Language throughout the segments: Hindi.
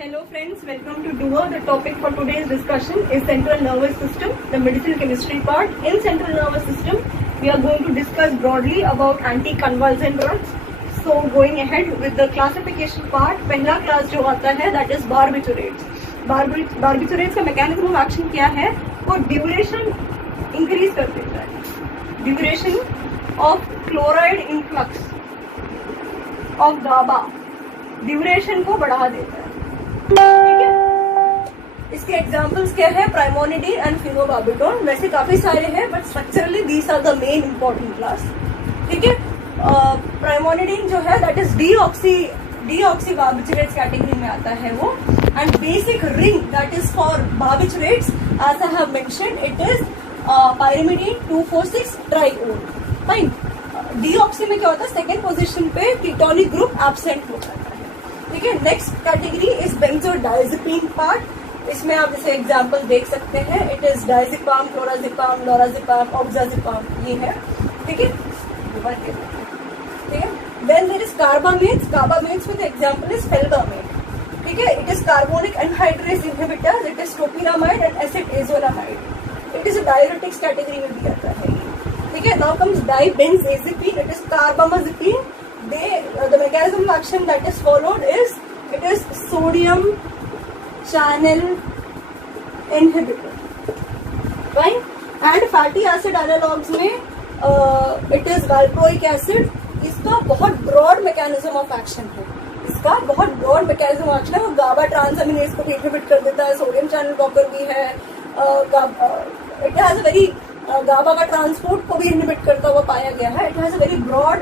Hello friends, welcome to Duo. The topic for today's discussion is central nervous system, the medicinal chemistry part. In central nervous system, we are going to discuss broadly about anticonvulsant drugs. So going ahead with the classification part, पहला class जो आता है that is barbiturates. Barbiturates का mechanism of action क्या है? वो duration increase कर देता है. Duration of chloride influx of GABA duration को बढ़ा देता है. ठीक है, इसके एग्जांपल्स क्या है? Primidone and phenobarbitol. वैसे काफी सारे हैं but structurally these are the main important class. ठीक है, प्राइमोनिडीन जो है that is deoxy barbiturates category में आता है वो. And basic ring that is for barbiturates as I have mentioned it is pyrimidine 2,4,6 triol. Fine. Deoxy में क्या होता है? सेकेंड पोजीशन पे कीटोनिक ग्रुप एब्सेंट होता है. ठीक है, next category is benzodiazepine part. इसमें आप जैसे एग्जांपल देख सकते हैं. It is diazepam, clonazepam, lorazepam, oxazepam, ये है. ठीक है, ठीक है. Then there is carbamates with example is felbamate. ठीक है, it is carbonic anhydrase inhibitor. It is topiramate and acetazolamide. It is a diuretics category में भी आता है. ठीक है, now comes dibenzazepine. It is carbamazepine. The mechanism of action that is followed is it is sodium channel inhibitor. Fine. And fatty acid analogues में it is valproic acid. इसका बहुत broad mechanism of action है. इसका बहुत broad mechanism of action है. वो GABA transaminase को inhibit कर देता है. sodium channel blocker भी है. It has a very GABA का ट्रांसपोर्ट को भी inhibit करता हुआ पाया गया है. It has a very broad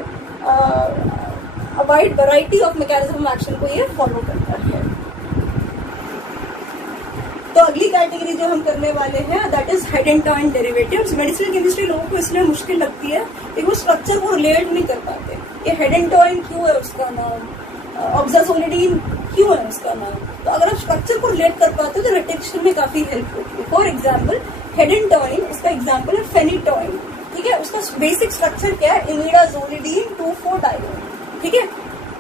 wide variety of mechanism of action को ये फॉलो करता है. तो अगली कैटेगरी जो हम करने वाले हैं that is hydantoin derivatives. Medicinal chemistry लोगों को इसलिए मुश्किल लगती है कि वो स्ट्रक्चर को रिलेट नहीं कर पाते. ये हेड एंड टॉइन क्यों है उसका नाम, ऑक्साजोलिडीन क्यों है उसका नाम. तो अगर आप स्ट्रक्चर को रिलेट कर पाते हो तो रिटेक्शन में काफी हेल्प होती है. फॉर एग्जाम्पल हेड एंड टॉइन, उसका एग्जाम्पल है फेनिटॉइन. ठीक है, उसका बेसिक स्ट्रक्चर क्या है? इमिडाजोलिडीन 2,4-डायोन. ठीक है,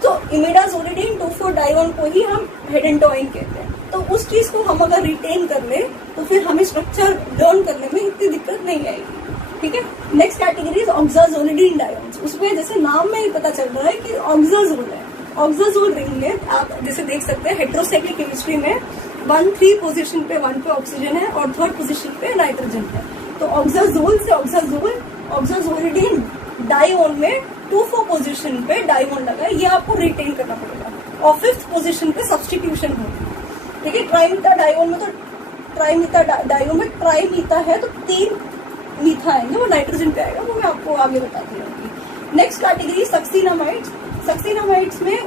तो इमिडाजोलिडीन 2,4-डायोन को ही हम हेड एंड टॉइन कहते हैं. तो उस चीज को हम अगर रिटेन कर ले तो फिर हमें स्ट्रक्चर लर्न करने में इतनी दिक्कत नहीं आएगी. ठीक है, नेक्स्ट कैटेगरी इज ऑक्साजोलिडीन डायोन्स. उसमें जैसे नाम में ही पता चल रहा है कि ऑक्साजोल है. ऑक्साजोल रिंग में आप जैसे देख सकते हैं हेट्रोसाइक्लिक केमिस्ट्री में 1,3 पोजीशन पे 1 पे ऑक्सीजन है और 3rd पोजीशन पे नाइट्रोजन है. तो ऑक्साजोल से ऑक्साजोलिडीन डायोन में 2,4 पोजीशन पे डायोन लगा है. ये आपको रिटेन करना पड़ेगा. और 5th पोजीशन पे सब्सटीट्यूशन होगी. ठीक है, ट्राइमीथा डायोन में तो ट्राइमीथा डायोन में ट्राइमीथा है तो 3 मीथा आएंगे, वो नाइट्रोजन पे आएगा. वो मैं आपको आगे बताती रहूंगी. Next category सक्सीनामाइड्स. सक्सीनामाइड्स में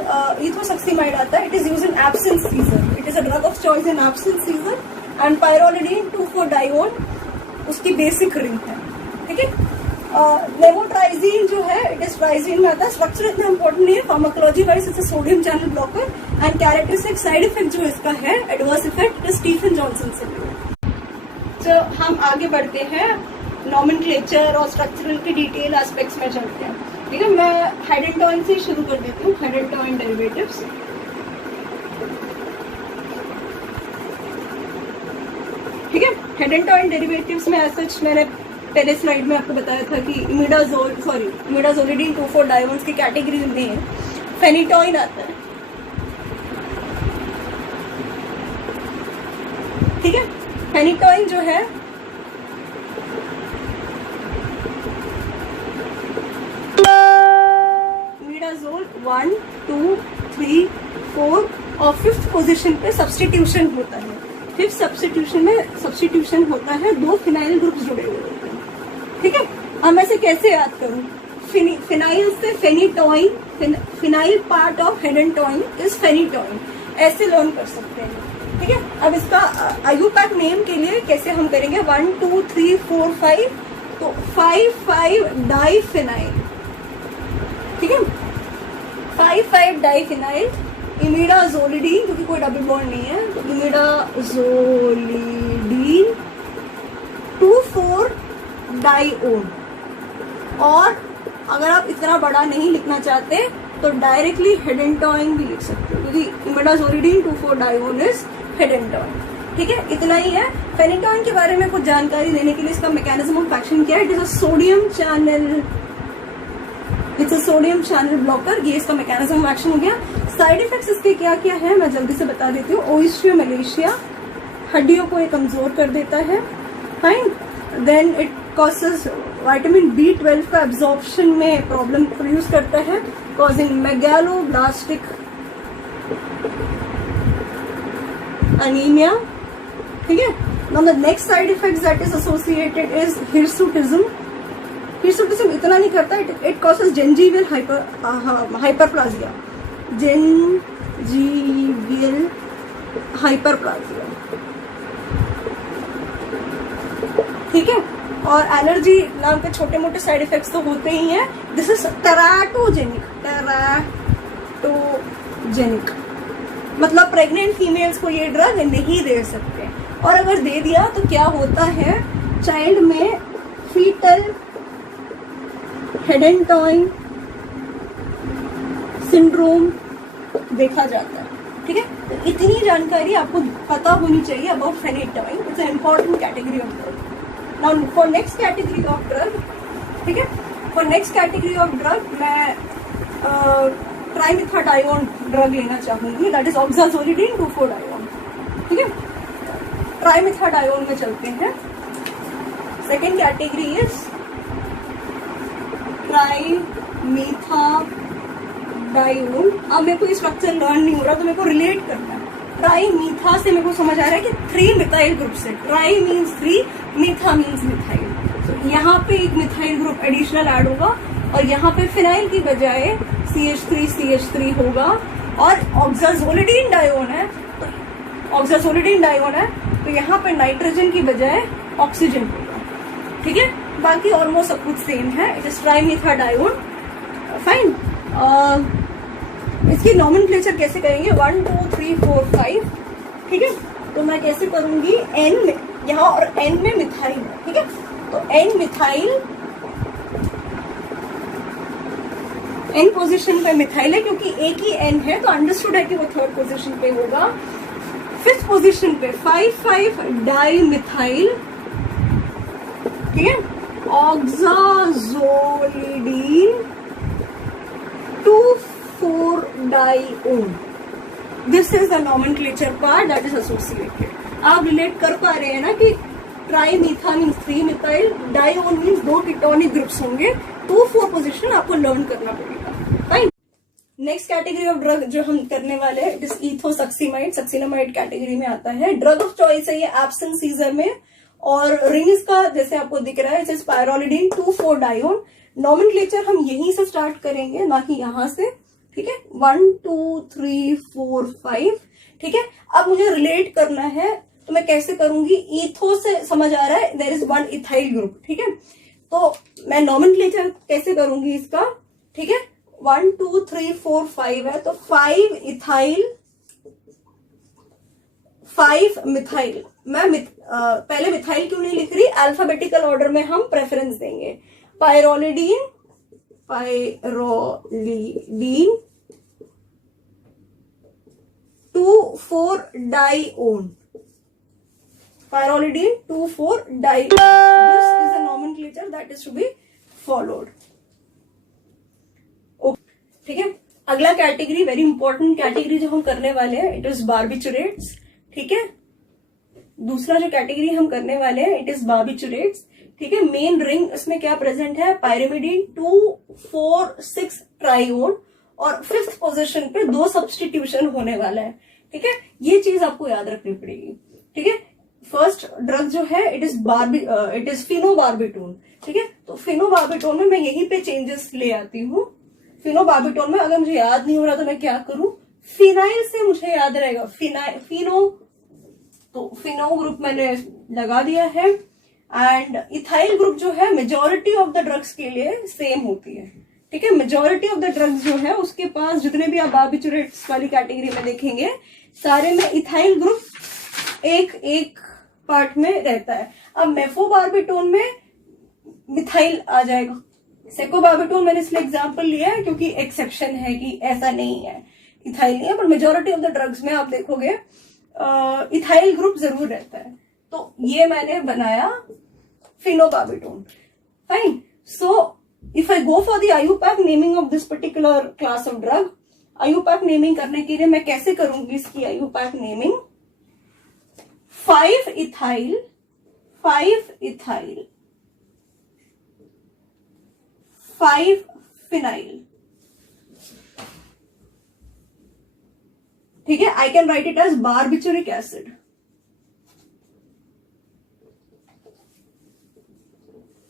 इथोसक्सीमाइड आता है. It is used in absence seizure. It is a drug of choice in absence seizure. And pyrrolidine 2,4-डायोन उसकी बेसिक रिंग है. ठीक है, लेवोट्राइजीन जो है इट इज ट्राइजीन में आता है. स्ट्रक्चर इतना इंपॉर्टेंट नहीं है. Pharmacology wise it's a sodium channel blocker. And characteristic side effect जो इसका है adverse effect it is Stephen-Johnson syndrome. तो हम आगे बढ़ते हैं, नॉमेनक्लेचर और स्ट्रक्चरल के डिटेल एस्पेक्ट्स में चलते हैं. ठीक है, मैं हेड एंड टॉइन से शुरू कर देती हूँ. Hydantoin derivatives. ठीक है, हेड एंड टॉइन डेरिवेटिव्स में एज सच मैंने पहले स्लाइड में आपको बताया था कि इमिडाजोलिडीन 2,4-डायोन्स की कैटेगरी में फेनिटॉइन आता है. ठीक है, फेनिटॉइन जो है इमिडाजोल 1, 2, 3, 4 और 5th पोजीशन पे सब्स्टिट्यूशन होता है. 5th सब्स्टिट्यूशन होता है. 2 फिनाइल ग्रुप्स जुड़े हुए होते हैं. ठीक है, अब मैं इसे कैसे याद करूं? फिनाइल से phenytoin, phenyl part of hydantoin is phenytoin. ऐसे लर्न कर सकते हैं. ठीक है, अब इसका आयुपैक नेम के लिए कैसे हम करेंगे? 1, 2, 3, 4, 5. तो 5 डाइफिनाइल. ठीक है, 5 डाइफिनाइल. इमिडाजोलिडीन, क्योंकि कोई डबल बॉन्ड नहीं है तो इमिडाजोलिडीन 2,4-डायोन. और अगर आप इतना बड़ा नहीं लिखना चाहते तो डायरेक्टली हेडेंटॉइन भी लिख सकते हो, क्योंकि इमिडाजोलिडीन 2,4-डायोन इज हेडेंटॉइन। ठीक है, इतना ही है। फेनिटॉइन के बारे में कुछ जानकारी देने के लिए इसका मैकेनिज्म ऑफ एक्शन क्या है। It is a sodium channel, it's a sodium channel blocker. ये इसका मैकेनिज्म ऑफ एक्शन हो गया। साइड इफेक्ट्स इसके क्या क्या है मैं जल्दी से बता देती हूँ। ओस्टियोमैलेशिया, हड्डियों को ये कमजोर कर देता है। Fine. Then it causes vitamin B12 का एब्जॉर्प्शन में प्रॉब्लम प्रोड्यूस करता है, कॉजिंग मेगालोब्लास्टिक अनीमिया। ठीक है। Now the next side effect that is associated is hirsutism. Hirsutism इतना नहीं करता, इट कॉजेज जिंजीवियल हाइपरप्लाजिया, जिंजीवियल हाइपरप्लाजिया। ठीक है। और एलर्जी नाम के छोटे मोटे साइड इफेक्ट्स तो होते ही हैं। दिस इज टेराटोजेनिक, टेराटोजेनिक मतलब प्रेग्नेंट फीमेल्स को ये ड्रग नहीं दे सकते, और अगर दे दिया तो क्या होता है, चाइल्ड में फीटल हेडेंटॉइन सिंड्रोम देखा जाता है। ठीक है, तो इतनी जानकारी आपको पता होनी चाहिए about phenytoin. It's an important category of drug. Now for next category of drug, ठीक है, for next category of drug मैं ट्राइमेथाडायोन ड्रग लेना चाहूंगी, दैट इज ऑक्साजोलिडीन 2,4-डायोन। ठीक है, ट्राइमेथाडायोन में चलते हैं। Second category is trimethadione. अब मेरे को ये स्ट्रक्चर लर्न नहीं हो रहा तो मेरे को रिलेट करना है। ट्राइमीथा से मेरे को समझ आ रहा है कि 3 मिथाइल ग्रुप से, ट्राई मीन्स 3, मीथा मीन्स मिथाइल। तो यहाँ पे एक मिथाइल ग्रुप एडिशनल ऐड होगा, और यहाँ पे फिनाइल की बजाय CH3 होगा, और ऑक्साजोलिडीन डायोन है, तो ऑक्साजोलिडीन डायोन है तो यहाँ पे नाइट्रोजन की बजाय ऑक्सीजन होगा। ठीक है, बाकी ऑलमोस्ट सब कुछ सेम है। It is trimethadione. फाइन। इसकी नॉमेनक्लेचर कैसे करेंगे, 1 2 3 4 5। ठीक है, तो मैं कैसे करूंगी, N में यहाँ और N में मिथाइल है। ठीक है, तो N मिथाइल, N पोजीशन पे मिथाइल है क्योंकि एक ही N है, तो अंडरस्टूड है कि वो थर्ड पोजीशन पे होगा। फिफ्थ पोजीशन पे 5,5 डाई मिथाइल। ठीक है, ऑक्साजोलिडीन 2,4-डायोन। This is the nomenclature part that is associated. आप रिलेट कर पा रहे हैं ना कि trimetha means 3 methyl, dione means 2 ketonic groups होंगे। 2-4 पोजीशन आपको लर्न करना पड़ेगा। Fine. Next category of drug जो हम करने वाले हैं, it is ethosuximide, succinimide category में आता है। ड्रग ऑफ चॉइस है ये एब्सेंट सीजर में, और रिंग्स का जैसे आपको दिख रहा है इट इज पायरोलिडीन 2,4-डायोन। नॉमेनक्लेचर हम यहीं से स्टार्ट करेंगे, ना कि यहां से। ठीक है, 1 2 3 4 5। ठीक है, अब मुझे रिलेट करना है तो मैं कैसे करूंगी, ईथो से समझ आ रहा है देयर इज 1 इथाइल ग्रुप। ठीक है, तो मैं नॉमेनक्लेचर कैसे करूंगी इसका। ठीक है, 1 2 3 4 5 है, तो 5 इथाइल 5 मिथाइल। मैं पहले मिथाइल क्यों नहीं लिख रही, अल्फाबेटिकल ऑर्डर में हम प्रेफरेंस देंगे। पायरोलिडीन 2,4-डायोन, पायरोलिडीन 2,4-डायोन। This is the nomenclature that is to be followed. ठीक है, अगला कैटेगरी वेरी इंपॉर्टेंट कैटेगरी जो हम करने वाले हैं, इट इज बार्बिचुरेट्स। ठीक है, दूसरा जो कैटेगरी हम करने वाले हैं इट इज बार्बिचुरेट्स। ठीक है, मेन रिंग इसमें क्या प्रेजेंट है, पायरिमिडीन 2,4,6-ट्रायोन, और फिफ्थ पोजीशन पे 2 सब्सटीट्यूशन होने वाला है। ठीक है, ये चीज आपको याद रखनी पड़ेगी। ठीक है, फर्स्ट ड्रग जो है इट इज फिनोबार्बिटोन। ठीक है, तो फिनोबार्बिटोन में मैं यहीं पे चेंजेस ले आती हूँ। फिनोबार्बिटोन में अगर मुझे याद नहीं हो रहा तो मैं क्या करूं, फिनाइल से मुझे याद रहेगा, फिनो ग्रुप मैंने लगा दिया है। एंड इथाइल ग्रुप जो है मेजॉरिटी ऑफ द ड्रग्स के लिए सेम होती है। ठीक है, मेजॉरिटी ऑफ द ड्रग्स जो है उसके पास जितने भी आप बार्बिचुरेट्स वाली कैटेगरी में देखेंगे सारे में इथाइल ग्रुप एक पार्ट में रहता है। अब मेफोबार्बिटोन में मिथाइल आ जाएगा। सेकोबार्बिटोल मैंने इसलिए एग्जाम्पल लिया है क्योंकि एक्सेप्शन है कि ऐसा नहीं है, इथाइल नहीं है, पर मेजोरिटी ऑफ द ड्रग्स में आप देखोगे इथाइल ग्रुप जरूर रहता है। तो ये मैंने बनाया phenobarbital. Fine. So if I go for the IUPAC naming of this particular class of drug, IUPAC naming करने के लिए मैं कैसे करूंगी इसकी आईयूपैक नेमिंग? 5 ethyl 5 phenyl. ठीक है, I can write it as barbituric acid.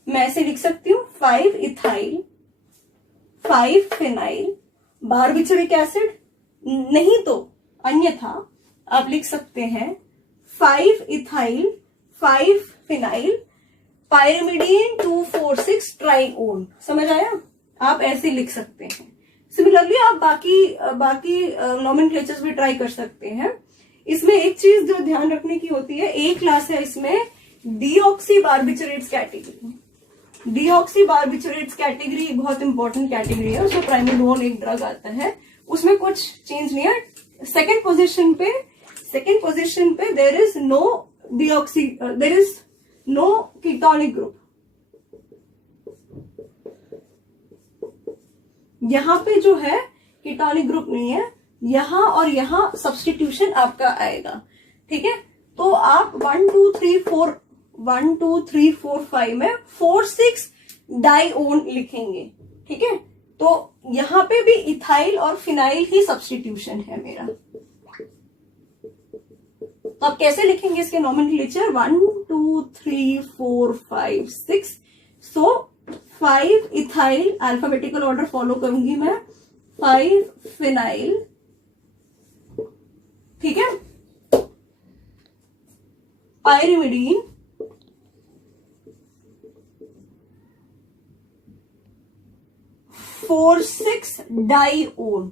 मैं ऐसे लिख सकती हूं 5 इथाइल 5 फिनाइल बारबिचुरिक एसिड, नहीं तो अन्यथा आप लिख सकते हैं 5 इथाइल 5 फिनाइल पायरिमिडीन 2,4,6 ट्राइओन। समझ आया? आप ऐसे लिख सकते हैं। सिमिलरली आप बाकी नॉमेनक्लेचर्स भी ट्राई कर सकते हैं। इसमें एक चीज जो ध्यान रखने की होती है, एक क्लास है इसमें deoxy barbiturates category. Deoxy barbiturates category बहुत इंपॉर्टेंट कैटेगरी है, उसमें प्राइमिडोन एक ड्रग आता है, उसमें कुछ चेंज नहीं है। सेकेंड पोजिशन पे there is no deoxy, there is no ketonic group. यहां पे जो है कीटोनिक ग्रुप नहीं है, यहां और यहां सब्स्टिट्यूशन आपका आएगा। ठीक है, तो आप 1 2 3 4 5 में 4,6 डाइओन लिखेंगे। ठीक है, तो यहां पे भी इथाइल और फिनाइल ही सब्स्टिट्यूशन है मेरा। तो आप कैसे लिखेंगे इसके नॉमेनक्लेचर? 1 2 3 4 5 6। सो 5 इथाइल, अल्फाबेटिकल ऑर्डर फॉलो करूंगी मैं, 5 फिनाइल। ठीक है, पायरिमिडीन 4,6 डाइओन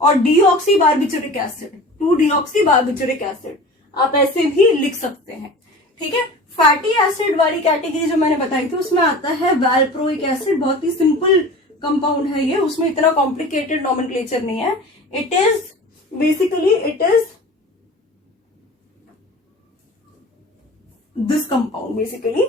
और डीऑक्सी बारबिचुरिक एसिड 2 डीऑक्सी बारबिचुरिक एसिड आप ऐसे भी लिख सकते हैं। ठीक है, फैटी एसिड वाली कैटेगरी जो मैंने बताई थी उसमें आता है वैल्प्रोइक एसिड। बहुत ही सिंपल कंपाउंड है ये, उसमें इतना कॉम्प्लिकेटेड नॉमेनक्लेचर नहीं है। It is this compound basically.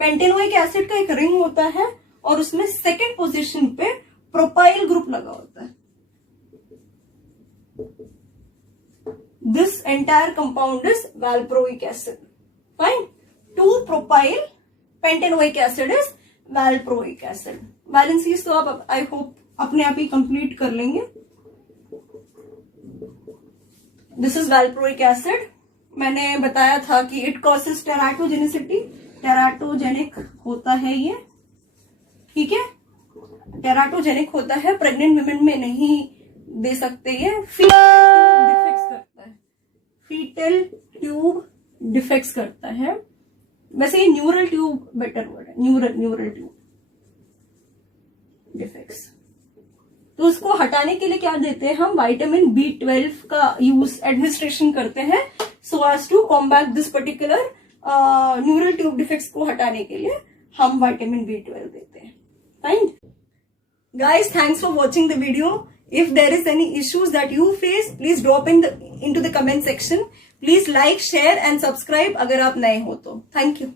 Pentanoic acid का एक रिंग होता है और उसमें सेकेंड पोजीशन पे प्रोपाइल ग्रुप लगा होता है। This entire compound is valproic acid. Fine. 2 propyl pentanoic acid is valproic acid. Valencies तो आप आई होप अपने आप ही कंप्लीट कर लेंगे। This is valproic acid. मैंने बताया था कि इट कॉजेस टेराटोजेनिसिटी, टेराटोजेनिक होता है ये। ठीक है, टेराटोजेनिक होता है, प्रेग्नेंट वुमेन में नहीं दे सकते ये। फीटल ट्यूब डिफेक्ट्स करता है। वैसे ये न्यूरल ट्यूब बेटर वर्ड है, न्यूरल ट्यूब डिफेक्ट्स। तो उसको हटाने के लिए क्या देते हैं हम? विटामिन B12 का यूज एडमिनिस्ट्रेशन करते हैं so as to combat this particular neural tube defects को हटाने के लिए हम विटामिन B12 देते हैं। Fine guys, thanks for watching the video. If there is any issues that you face, please drop into the comment section. Please like, share and subscribe अगर आप नए हो तो। Thank you.